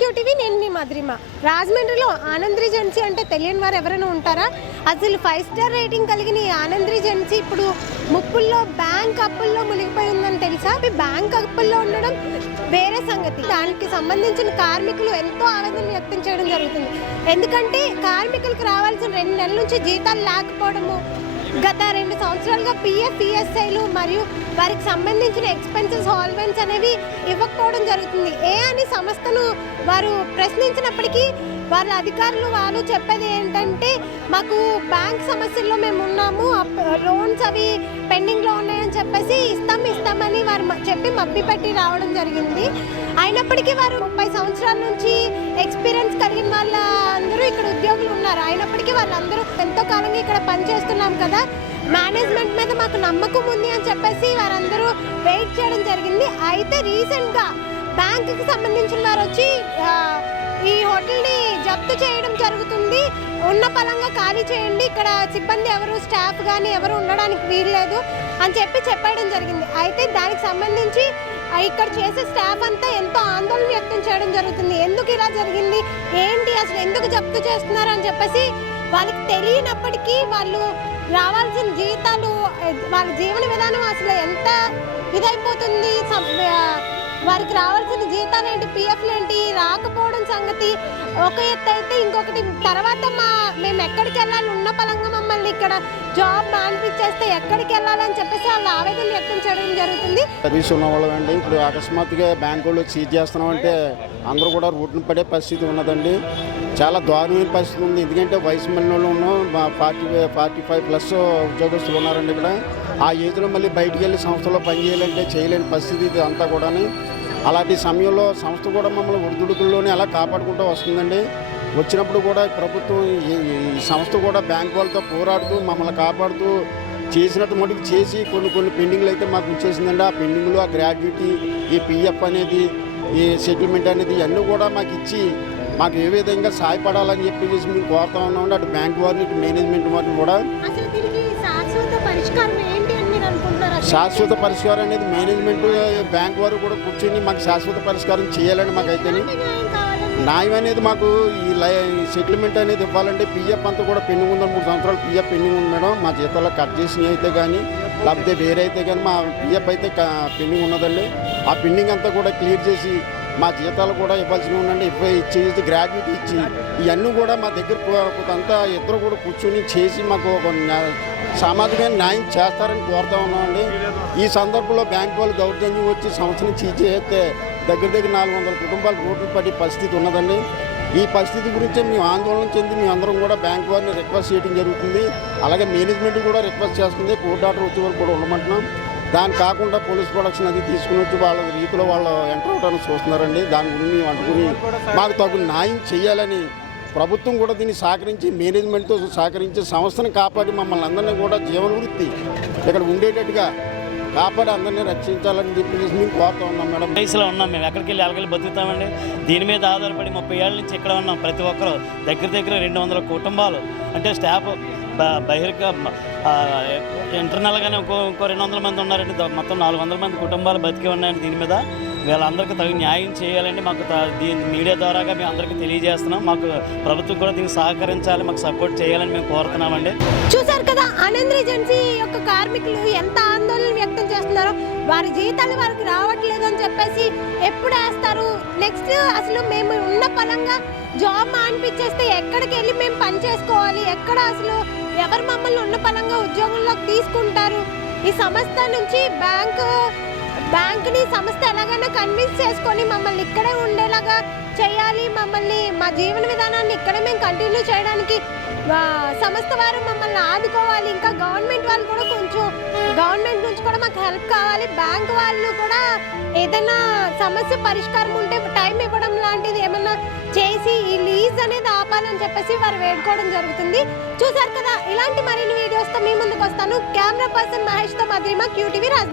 QTV, నేను మీ మధురిమ. రాజమండ్రిలో Anand regency అంటే తెలియని వారు ఎవరైనా ఉంటారా? అసలు 5 స్టార్ రేటింగ్ కలిగిన ఈ ఆనంద్ రీజెన్సీ ఇప్పుడు ముప్పుల్లో బ్యాంక్ అప్పుల్లో మునిగిపోయి ఉందని తెలుసా? బ్యాంక్ అప్పుల్లో ఉండడం వేరే సంగతి, దానికి సంబంధించిన కార్మికులు ఎంతో ఆవేదన వ్యక్తం చేయడం జరుగుతుంది. ఎందుకంటే కార్మికులకు రావాల్సిన 2 నెలల నుంచి జీతాలు లేకపోవడము, గత 2 సంవత్సరాలుగా పిఎఫ్, పిఎస్ఐలు మరియు వారికి సంబంధించిన ఎక్స్పెన్సెస్, హాల్వెన్స్ అనేవి ఇవ్వకపోవడం జరుగుతుంది. అని సంస్థను వారు ప్రశ్నించినప్పటికీ వాళ్ళ అధికారులు వాళ్ళు చెప్పేది ఏంటంటే, మాకు బ్యాంక్ సమస్యల్లో మేము ఉన్నాము, లోన్స్ అవి పెండింగ్లో ఉన్నాయని చెప్పేసి ఇస్తామని వారు చెప్పి మభ్యపెట్టి రావడం జరిగింది. అయినప్పటికీ వారు 30 సంవత్సరాల నుంచి ఎక్స్పీరియన్స్ కలిగిన వాళ్ళ అందరూ ఇక్కడ ఉద్యోగులు ఉన్నారు. అయినప్పటికీ వాళ్ళందరూ ఎంతో కాలంగా ఇక్కడ పనిచేస్తున్నాం కదా, మేనేజ్మెంట్ మీద మాకు నమ్మకం ఉంది అని చెప్పేసి వారందరూ వెయిట్ చేయడం జరిగింది. అయితే రీసెంట్గా బ్యాంకుకి సంబంధించిన వారు వచ్చి ఈ హోటల్ని జప్తు చేయడం జరుగుతుంది, ఉన్న పలంగా ఖాళీ చేయండి, ఇక్కడ సిబ్బంది ఎవరు, స్టాఫ్ కానీ ఎవరు ఉండడానికి వీల్లేదు అని చెప్పడం జరిగింది. అయితే దానికి సంబంధించి ఇక్కడ చేసే స్టాఫ్ అంతా ఎంతో ఆందోళన వ్యక్తం చేయడం జరుగుతుంది. ఎందుకు ఇలా జరిగింది, ఏంటి, అసలు ఎందుకు జప్తు చేస్తున్నారు అని చెప్పేసి వాళ్ళకి తెలియనప్పటికీ వాళ్ళు రావాల్సిన జీతాలు, వాళ్ళ జీవన విధానం అసలు ఎంత ఇదైపోతుంది, వారికి రావాల్సిన జీతాలు ఏంటి, పిఎఫ్లు ఏంటి రాకపోవడం సంగతి ఒక ఎత్తు అయితే, ఇంకొకటి తర్వాత మేము ఎక్కడికి వెళ్ళాలి, ఉన్న పలంగా మమ్మల్ని ఇక్కడ జాబ్ మానిపించేస్తే ఎక్కడికి వెళ్ళాలని చెప్పేసి వాళ్ళు ఆవేదన వ్యక్తం చేయడం జరుగుతుంది. సర్వీస్ ఉన్న వాళ్ళు అండి, ఇప్పుడు అకస్మాత్తుగా బ్యాంకు వాళ్ళు సీజ్ చేస్తున్నామంటే అందరూ కూడా రూట్ని పడే పరిస్థితి ఉన్నదండి. చాలా దారుణమైన పరిస్థితి ఉంది. ఎందుకంటే వయసు మళ్ళీ ఉన్న 45+ ఉద్యోగస్తులు ఉన్నారండి ఇక్కడ. ఆ ఏజ్లో మళ్ళీ బయటికి వెళ్ళి సంస్థలో పనిచేయాలంటే చేయలేని పరిస్థితి ఇది అంతా కూడా. అలాంటి సమయంలో సంస్థ కూడా మమ్మల్ని ఒడిదుడుకుల్లోనే అలా కాపాడుకుంటూ వస్తుందండి. వచ్చినప్పుడు కూడా ప్రభుత్వం ఈ సంస్థ కూడా బ్యాంక్ వాళ్ళతో పోరాడుతూ మమ్మల్ని కాపాడుతూ చేసినట్టు మటుకు చేసి కొన్ని పెండింగ్లు అయితే మాకు ఇచ్చేసిందండి. ఆ పెండింగ్లు, ఆ గ్రాడ్యుటీ, ఈ పిఎఫ్ అనేది, ఈ సెటిల్మెంట్ అనేది ఇవన్నీ కూడా మాకు ఇచ్చి మాకు ఏ విధంగా సహాయపడాలని చెప్పేసి మేము కోరుతా ఉన్నామండి. అటు బ్యాంక్ వారిని, ఇటు మేనేజ్మెంట్ వారిని కూడా. శాశ్వత పరిష్కారం అనేది మేనేజ్మెంట్, బ్యాంక్ వారు కూడా కూర్చొని మాకు శాశ్వత పరిష్కారం చేయాలని మాకైతే న్యాయం అనేది మాకు ఈ సెటిల్మెంట్ అనేది ఇవ్వాలంటే పిఎఫ్ అంతా కూడా పెండింగ్ ఉందని 3 సంవత్సరాలు పిఎఫ్ పెండింగ్ ఉంది మేడం. మా జీతాల్లో కట్ చేసినవి అయితే కానీ లేకపోతే వేరే అయితే కానీ మా పిఎఫ్ అయితే పెండింగ్ ఉన్నదండి. ఆ పెండింగ్ అంతా కూడా క్లియర్ చేసి మా జీతాలు కూడా ఇవ్వాల్సినవి ఉండండి, ఇచ్చేసి గ్రాడ్యుయేట్ ఇచ్చి ఇవన్నీ కూడా మా దగ్గర కొంత ఇద్దరు కూడా కూర్చొని చేసి మాకు ఒక సామాజిక న్యాయం చేస్తారని కోరుతా ఉన్నామండి. ఈ సందర్భంలో బ్యాంక్ వాళ్ళు దౌర్జన్యం వచ్చి సంస్థను చేస్తే దగ్గర 400 కుటుంబాలు రోడ్లు పడే పరిస్థితి ఉన్నదండి. ఈ పరిస్థితి గురించే మేము ఆందోళన చెంది మేమందరం కూడా బ్యాంక్ వారిని రిక్వెస్ట్ చేయడం జరుగుతుంది. అలాగే మేనేజ్మెంట్ కూడా రిక్వెస్ట్ చేస్తుంది, కోర్టు ఆర్డర్ వచ్చే వరకు కూడా ఉండమంటున్నాం. దాని కాకుండా పోలీస్ ప్రొడక్షన్ అది తీసుకుని వచ్చి వాళ్ళ రీతిలో వాళ్ళు ఎంటర్ అవడానికి చూస్తున్నారండి. దాని గురించి మేము అనుకుని మాకు తగు న్యాయం చేయాలని ప్రభుత్వం కూడా దీన్ని సహకరించి, మేనేజ్మెంట్తో సహకరించి సంస్థను కాపాడి మమ్మల్ని అందరినీ కూడా జీవన వృత్తి ఇక్కడ ఉండేటట్టుగా కాపాడి అందరినీ రక్షించాలని చెప్పేసి మేము కోరుతా ఉన్నాం మేడం. వయసులో ఉన్నాం, మేము ఎక్కడికి వెళ్ళి బతుకుతామండి. దీని మీద ఆధారపడి 30 ఏళ్ళ నుంచి ఇక్కడ ఉన్నాం. ప్రతి ఒక్కరు దగ్గర 200 కుటుంబాలు, అంటే స్టాఫ్ బహిర్గ ఇంటర్నల్గానే ఇంకో 200 మంది ఉన్నారండి. మొత్తం 400 మంది కుటుంబాలు బతికి ఉన్నాయండి. దీని మీద వీళ్ళందరికీ తగిన న్యాయం చేయాలండి. మాకు దీని మీడియా ద్వారాగా మేము అందరికీ తెలియజేస్తున్నాం. మాకు ప్రభుత్వం కూడా దీనికి సహకరించాలి, మాకు సపోర్ట్ చేయాలని మేము కోరుతున్నామండి. చూసారు కదా, ఆనంద్ రీజెన్సీ యొక్క కార్మికులు ఎంత ఆందోళన వ్యక్తం చేస్తున్నారో. వారి జీతాలు వారికి రావట్లేదు అని చెప్పేసి ఎప్పుడు వేస్తారు, నెక్స్ట్ అసలు మేము ఉన్న పలంగా జాబ్ మానిపించేస్తే ఎక్కడికి వెళ్ళి మేము పని చేసుకోవాలి, ఎక్కడ అసలు ఎవరు మమ్మల్ని ఉన్న పలంగా ఉద్యోగంలోకి తీసుకుంటారు. ఈ సంస్థ నుంచి బ్యాంకుని సంస్థ ఎలాగైనా కన్విన్స్ చేసుకొని మమ్మల్ని ఇక్కడే ఉండేలాగా చేయాలి, మమ్మల్ని మా జీవన విధానాన్ని ఇక్కడే మేము కంటిన్యూ చేయడానికి సంస్థ వారు మమ్మల్ని ఆదుకోవాలి. ఇంకా గవర్నమెంట్ వాళ్ళు కూడా గవర్నమెంట్ నుంచి కూడా మాకు హెల్ప్ కావాలి. బ్యాంక్ వాళ్ళు కూడా ఏదైనా సమస్య పరిష్కారం ఉంటే టైం ఇవ్వడం లాంటిది ఏమన్నా చేసి ఈ లీజ్ అనేది ఆపాలని చెప్పేసి వారు వేడుకోవడం జరుగుతుంది. చూసారు కదా, ఇలాంటి మరిన్ని వీడియోస్తో మీ ముందుకు వస్తాను. కెమెరా పర్సన్ మహేష్తో మధురిమ, క్యూటీవీ రాజమండ్రి.